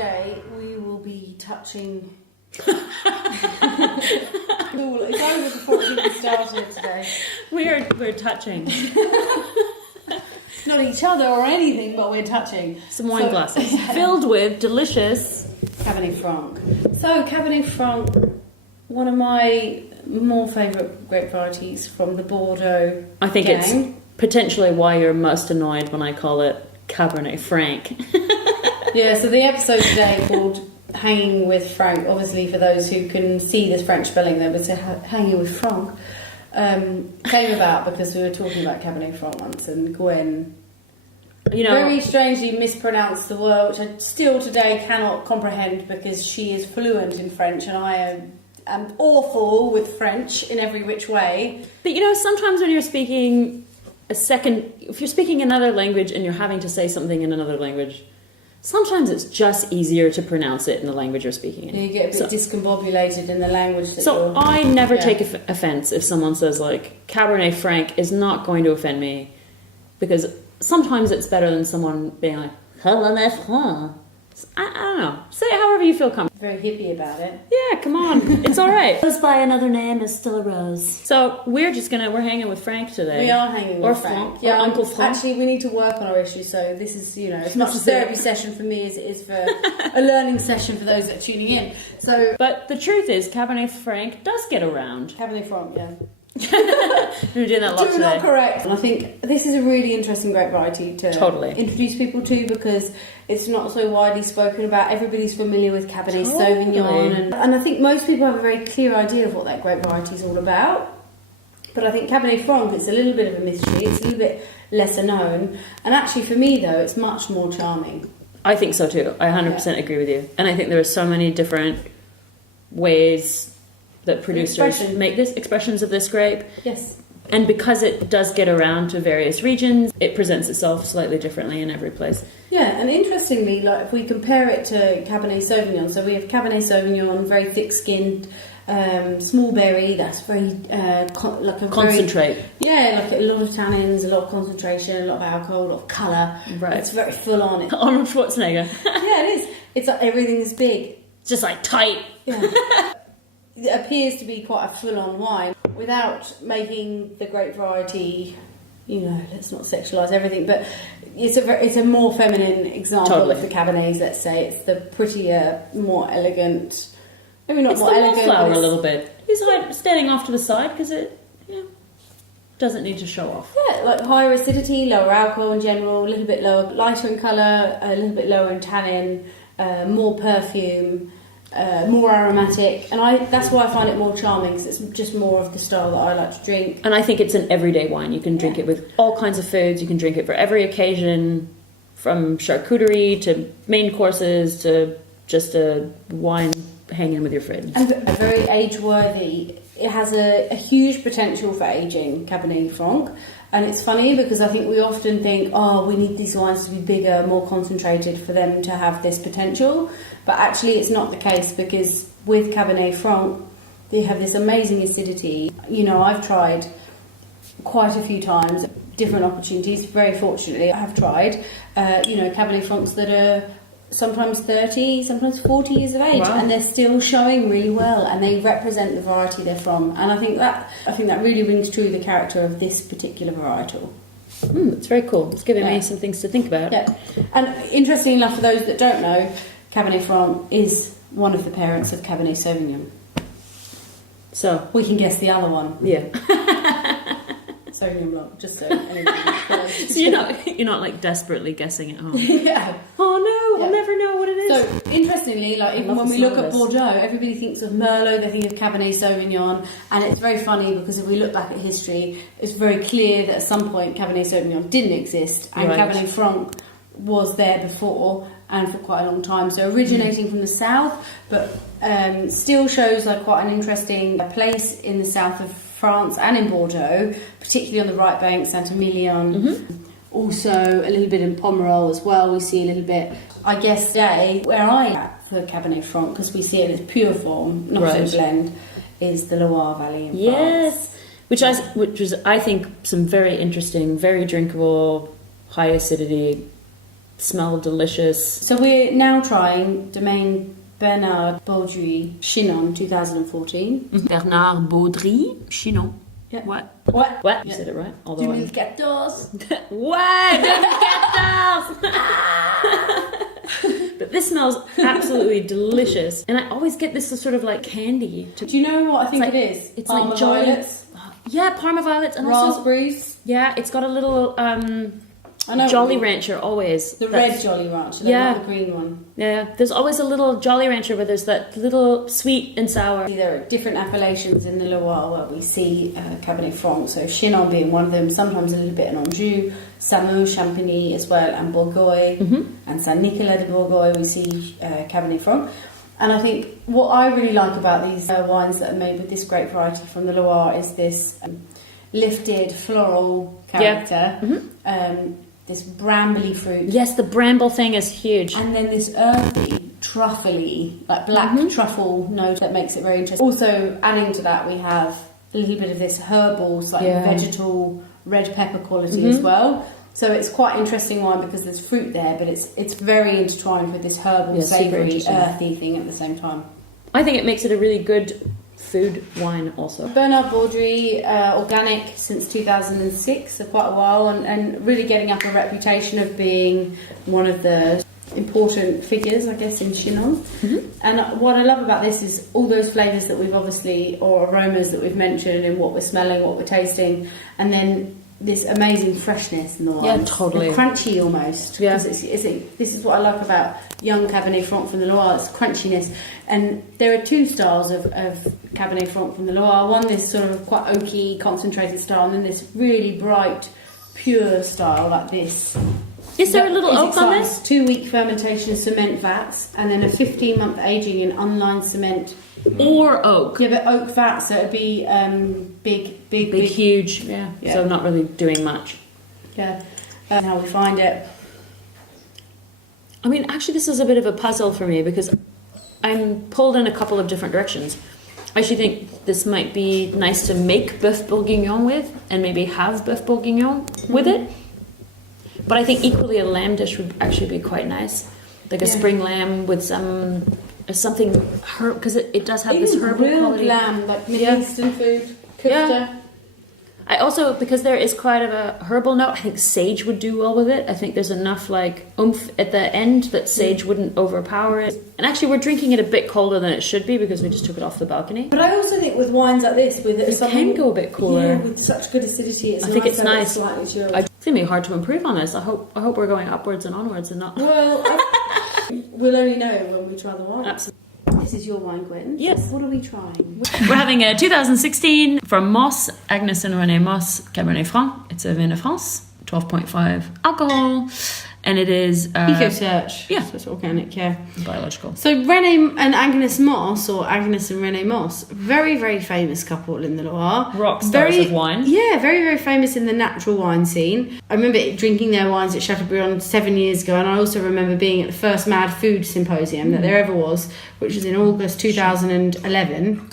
today we will be touching... It's over before it even started today. We're touching. Not each other or anything, but we're touching. Some wine glasses filled with delicious... Cabernet Franc. So, Cabernet Franc, one of my more favourite grape varieties from the Bordeaux I think gang. It's potentially why you're most annoyed when I call it Cabernet Franc. Yeah, so the episode today called Hanging with Franc, obviously for those who can see this French spelling there, but Hanging with Franc, came about because we were talking about Cabernet Franc once, and Gwen very strangely mispronounced the word, which I still today cannot comprehend because she is fluent in French and I am awful with French in every which way. But sometimes when you're speaking if you're speaking another language and you're having to say something in another language, sometimes it's just easier to pronounce it in the language you're speaking in. You get a bit discombobulated in the language that So I never take offence if someone says, like, Cabernet Franc is not going to offend me, because sometimes it's better than someone being like, Cabernet Franc. I don't know. Say it however you feel comfortable. Very hippie about it. Yeah, come on. It's all right. Rose by another name is still a rose. So we're hanging with Frank today. We are hanging with Frank. Yeah, Uncle Frank. Actually, we need to work on our issue, so this is, as much a therapy session for me as it is for a learning session for those that are tuning in. But the truth is, Cabernet Franc does get around. Cabernet Franc, yeah. We're doing that a lot today. Not correct. And I think this is a really interesting grape variety to introduce people to, because it's not so widely spoken about. Everybody's familiar with Cabernet Sauvignon, and I think most people have a very clear idea of what that grape variety is all about. But I think Cabernet Franc, it's a little bit of a mystery. It's a little bit lesser known, and actually for me though, it's much more charming. I think so too. I 100% agree with you, and I think there are so many different ways that producers make expressions of this grape. Yes. And because it does get around to various regions, it presents itself slightly differently in every place. Yeah, and interestingly, like if we compare it to Cabernet Sauvignon, so we have Cabernet Sauvignon, very thick-skinned, small berry, that's very concentrate. Like a lot of tannins, a lot of concentration, a lot of alcohol, a lot of colour. Right. It's very full on. Arnold Schwarzenegger. Yeah, it is. It's like everything is big. It's just like tight. Yeah. It appears to be quite a full-on wine without making the grape variety, let's not sexualise everything, but it's a more feminine example of the Cabernets, let's say. It's the prettier, more elegant, maybe not it's more elegant. It's the wallflower a little bit. He's like standing off to the side because it doesn't need to show off. Yeah, like higher acidity, lower alcohol in general, a little bit lower, lighter in colour, a little bit lower in tannin, more perfume. More aromatic, and that's why I find it more charming, because it's just more of the style that I like to drink. And I think it's an everyday wine. You can drink it with all kinds of foods. You can drink it for every occasion, from charcuterie to main courses to just a wine hanging with your friends. And very age-worthy. It has a huge potential for aging, Cabernet Franc. And it's funny because I think we often think, we need these wines to be bigger, more concentrated for them to have this potential. But actually it's not the case, because with Cabernet Franc, they have this amazing acidity. I've tried quite a few times, different opportunities. Very fortunately, I have tried, Cabernet Francs that are sometimes 30, sometimes 40 years of age, and they're still showing really well, and they represent the variety they're from. And I think that really rings true the character of this particular varietal. It's very cool. It's giving me some things to think about. Yeah, and interesting enough, for those that don't know, Cabernet Franc is one of the parents of Cabernet Sauvignon. So we can guess the other one. Yeah. Sauvignon Blanc, just so anyway. So you're not like desperately guessing at home. Yeah. Oh no, we'll never know what it is. So interestingly, like even when we look at Bordeaux, everybody thinks of Merlot, they think of Cabernet Sauvignon, and it's very funny because if we look back at history, it's very clear that at some point Cabernet Sauvignon didn't exist, and Cabernet Franc was there before and for quite a long time. So originating from the south, but still shows like quite an interesting place in the south of France and in Bordeaux, particularly on the right bank, Saint-Emilion. Also a little bit in Pomerol as well. We see a little bit, I guess, today where I am for Cabernet Franc, because we see it in its pure form, not so blend, is the Loire Valley in France. Yes, which was I think some very interesting, very drinkable, high acidity smell delicious. So we're now trying Domaine Bernard Baudry Chinon 2014. Bernard Baudry Chinon. Yeah. What? What? You said it right. Although 2014. What? 2014. But this smells absolutely delicious, and I always get this sort of like candy. Do you know what I think it is? It's Parma like jolly. violets, Yeah, Parma violets and also raspberries. yeah, it's got a little I know Jolly Rancher always. The red Jolly Rancher, Yeah. not the green one. Yeah, there's always a little Jolly Rancher where there's that little sweet and sour. There are different appellations in the Loire where we see Cabernet Franc, so Chinon being one of them, sometimes a little bit in Anjou, Saumur, Champagny as well, and Bourgogne, and Saint-Nicolas de Bourgogne we see Cabernet Franc. And I think what I really like about these wines that are made with this grape variety from the Loire is this lifted floral character, this brambly fruit. Yes, the bramble thing is huge. And then this earthy, truffly, like black truffle note that makes it very interesting. Also, adding to that, we have a little bit of this herbal, like vegetal red pepper quality as well. So it's quite interesting wine because there's fruit there, but it's very intertwined with this herbal, savoury, earthy thing at the same time. I think it makes it a really good food wine also. Bernard Baudry, organic since 2006, so quite a while, and really getting up a reputation of being one of the important figures, I guess, in Chinon. And what I love about this is all those flavours that we've obviously, or aromas that we've mentioned in what we're smelling, what we're tasting, and then this amazing freshness in the wine. Yeah, totally. The crunchy almost. Yeah. This is what I like about young Cabernet Franc from the Loire, it's crunchiness. And there are two styles of Cabernet Franc from the Loire. One, this sort of quite oaky, concentrated style, and then this really bright, pure style like this. Is there a little oak on this? 2-week fermentation cement vats, and then a 15-month aging in unlined cement. Or oak. Yeah, but oak vats, so it'd be big, huge. Yeah. So not really doing much. Yeah, how we find it. I mean, actually, this is a bit of a puzzle for me because I'm pulled in a couple of different directions. I actually think this might be nice to make bœuf bourguignon with, and maybe have bœuf bourguignon with it. But I think equally a lamb dish would actually be quite nice, like a spring lamb with something herb, because it does have this herbal quality. Lamb, like Middle Eastern food, kufta. Yeah. I also, because there is quite of a herbal note, I think sage would do well with it. I think there's enough like oomph at the end that sage wouldn't overpower it. And actually, we're drinking it a bit colder than it should be because we just took it off the balcony. But I also think with wines like this, with it can go a bit cooler. Yeah, with such good acidity, I think it's nice. Slightly chilled. It's gonna be hard to improve on this. I hope we're going upwards and onwards and not. Well, we'll only know when we try the wine. Absolutely. This is your wine, Gwen. Yes. What are we trying? We're having a 2016 from Mosse, Agnes and Rene Mosse Cabernet Franc. It's a Vin de France, 12.5 alcohol, and it is Eco-search. Yeah, so it's organic. Yeah, biological. So Rene and Agnes Mosse, or Agnes and Rene Mosse, very, very famous couple in the Loire. Rock stars of wine. Yeah, very, very famous in the natural wine scene. I remember drinking their wines at Chateaubriand 7 years ago, and I also remember being at the first Mad Food Symposium that there ever was, which was in August 2011.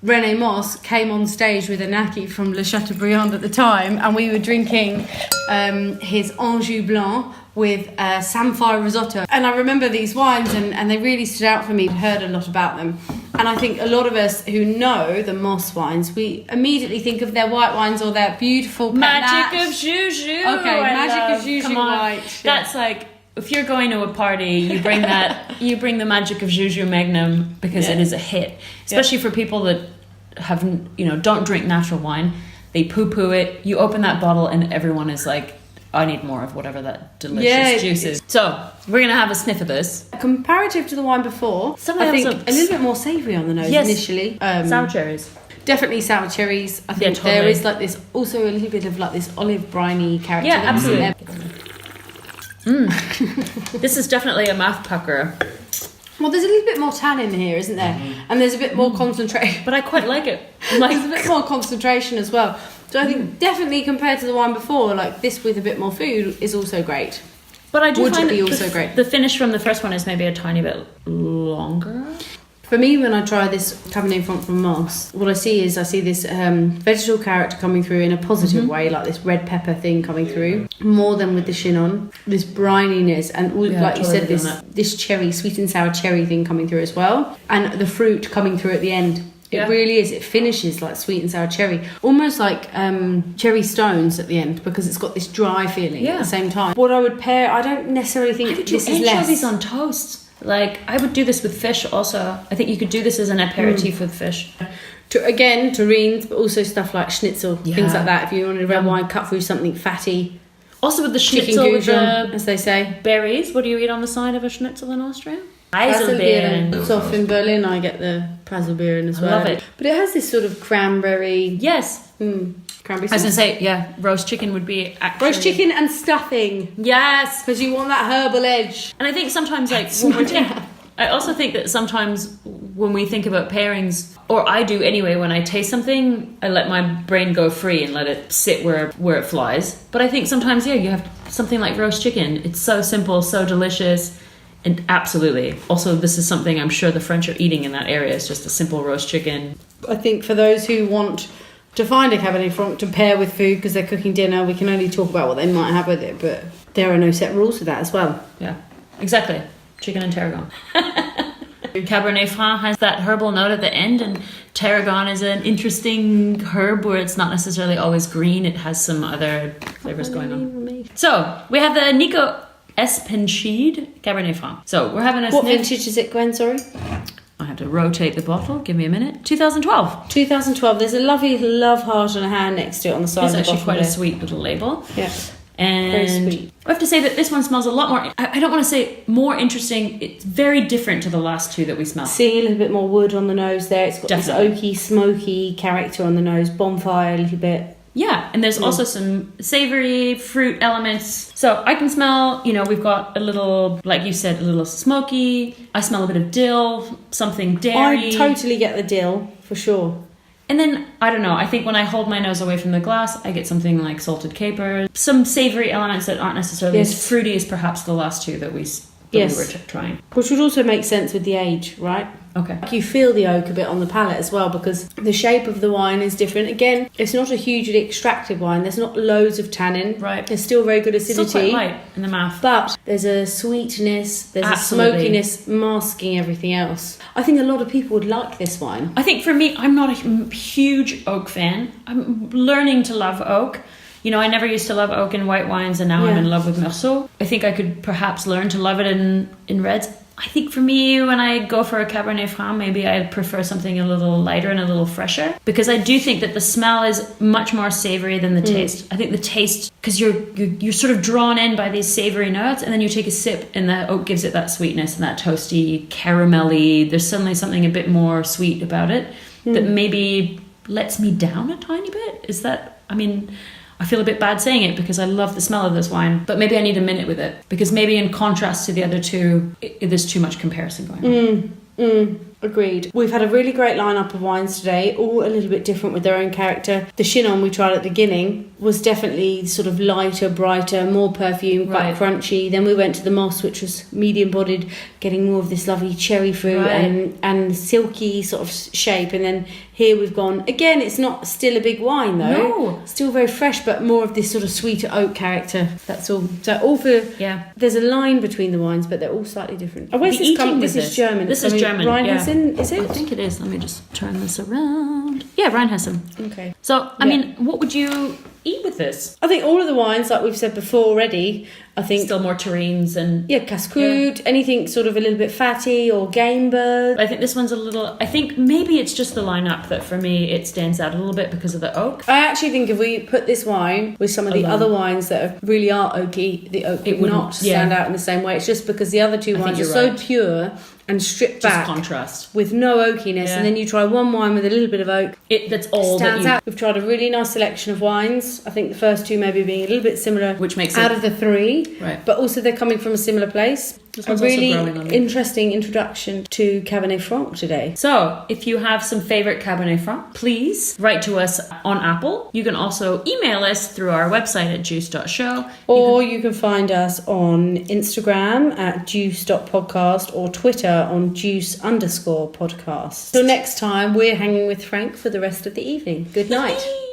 Rene Mosse came on stage with a Naki from Le Chateaubriand at the time, and we were drinking his Anjou Blanc with samphire risotto. And I remember these wines, and they really stood out for me. I'd heard a lot about them. And I think a lot of us who know the Mosse wines, we immediately think of their white wines or their beautiful Magic of Juju. Okay, Magic of Juju white. That's like, if you're going to a party, you bring that. You bring the Magic of Juju Magnum because it is a hit, especially for people that don't drink natural wine. They poo-poo it. You open that bottle, and everyone is like, I need more of whatever that delicious juice is. So we're gonna have a sniff of this. Comparative to the wine before, I think a little bit more savoury on the nose initially. Sour cherries. Definitely sour cherries. I think totally. there is like this, also a little bit of like this olive briny character. Yeah, absolutely. This is definitely a mouth pucker. Well, there's a little bit more tannin here, isn't there? And there's a bit more concentration. But I quite like it. There's a bit more concentration as well. So I think definitely compared to the wine before, like this with a bit more food is also great. But I do Would find be also great. The finish from the first one is maybe a tiny bit longer. For me, when I try this Cabernet Franc from Mosse, what I see this vegetable character coming through in a positive way, like this red pepper thing coming through, more than with the Chinon. This brininess and like you said, this cherry, sweet and sour cherry thing coming through as well, and the fruit coming through at the end. It really is. It finishes like sweet and sour cherry, almost like cherry stones at the end, because it's got this dry feeling at the same time. What I would pair, I don't necessarily think this is less. Anchovies on toast. Like, I would do this with fish also. I think you could do this as an aperitif with fish. Terrines, but also stuff like schnitzel, things like that. If you wanted a red wine, cut through something fatty. Also with the schnitzel, with the, as they say. Berries. What do you eat on the side of a schnitzel in Austria? Preiselbeeren. So in Berlin, I get the Preiselbeeren as well. I love it. But it has this sort of cranberry... Yes. Cranberry sauce. I was going to say, roast chicken would be actually... Roast chicken and stuffing. Yes. Because you want that herbal edge. And I think sometimes, like, when we're I also think that sometimes when we think about pairings, or I do anyway, when I taste something, I let my brain go free and let it sit where it flies. But I think sometimes, you have something like roast chicken. It's so simple, so delicious. And absolutely. Also, this is something I'm sure the French are eating in that area. It's just a simple roast chicken. I think for those who want to find a Cabernet Franc to pair with food because they're cooking dinner, we can only talk about what they might have with it, but there are no set rules for that as well. Yeah, exactly. Chicken and tarragon. Cabernet Franc has that herbal note at the end, and tarragon is an interesting herb where it's not necessarily always green. It has some other flavors going on. So, we have the Nico Espenschied Cabernet Franc. So we're having a What sniff. vintage is it, Gwen? Sorry? I have to rotate the bottle. Give me a minute. 2012. 2012. There's a lovely love heart and a hand next to it on the side It's of the actually bottle quite there. a sweet little label. Yeah. And very sweet. I have to say that this one smells a lot more... I don't want to say more interesting. It's very different to the last two that we smelled. Seeing a little bit more wood on the nose there. It's got Definitely. this oaky, smoky character on the nose. Bonfire a little bit. Yeah, and there's also some savoury fruit elements. So I can smell, we've got a little, like you said, a little smoky. I smell a bit of dill, something dairy. I totally get the dill, for sure. And then, I don't know, I think when I hold my nose away from the glass, I get something like salted caper. Some savoury elements that aren't necessarily as fruity as perhaps the last two that we were trying. Which would also make sense with the age, right? Okay. You feel the oak a bit on the palate as well, because the shape of the wine is different. Again, it's not a hugely extractive wine. There's not loads of tannin. Right. There's still very good acidity. It's still quite light in the mouth. But there's a sweetness, there's Absolutely. a smokiness masking everything else. I think a lot of people would like this wine. I think for me, I'm not a huge oak fan. I'm learning to love oak. I never used to love oak in white wines, and now I'm in love with Merceau. I think I could perhaps learn to love it in reds. I think for me, when I go for a Cabernet Franc, maybe I prefer something a little lighter and a little fresher, because I do think that the smell is much more savory than the taste. I think the taste, because you're sort of drawn in by these savory notes, and then you take a sip and the oak gives it that sweetness and that toasty, caramelly. There's suddenly something a bit more sweet about it that maybe lets me down a tiny bit. Is that, I feel a bit bad saying it because I love the smell of this wine, but maybe I need a minute with it, because maybe in contrast to the other two, there's too much comparison going on. Agreed. We've had a really great lineup of wines today, all a little bit different with their own character. The Chinon we tried at the beginning was definitely sort of lighter, brighter, more perfume, quite crunchy. Then we went to the Mosse, which was medium-bodied, getting more of this lovely cherry fruit and silky sort of shape. And then here we've gone, again, it's not still a big wine though. No. Still very fresh, but more of this sort of sweeter oak character. That's all. So all for... Yeah. There's a line between the wines, but they're all slightly different. Oh, where's The this come? eating This with is this. German. This is German, Rheinhessen, is it? I think it is. Let me just turn this around. Yeah, Rheinhessen. Okay. So, I mean, what would you eat with this? I think all of the wines, like we've said before already, I think... Still more terrines and... Yeah, Cascoude, anything sort of a little bit fatty, or game bird. I think this one's a little... I think maybe it's just the lineup that for me it stands out a little bit because of the oak. I actually think if we put this wine with some of the other wines that really are oaky, the oak would not stand out in the same way. It's just because the other two wines are so pure and stripped Just back contrast with no oakiness, and then you try one wine with a little bit of oak, that's all stands that out. We've tried a really nice selection of wines. I think the first two maybe being a little bit similar, which makes out of the three. food. Right. But also they're coming from a similar place. This A one's also really growing on me. interesting introduction to Cabernet Franc today. So, if you have some favorite Cabernet Franc, please write to us on Apple. You can also email us through our website at juice.show. Or you can find us on Instagram at juice.podcast or Twitter on juice_podcast. Till next time, we're hanging with Frank for the rest of the evening. Good night. Bye.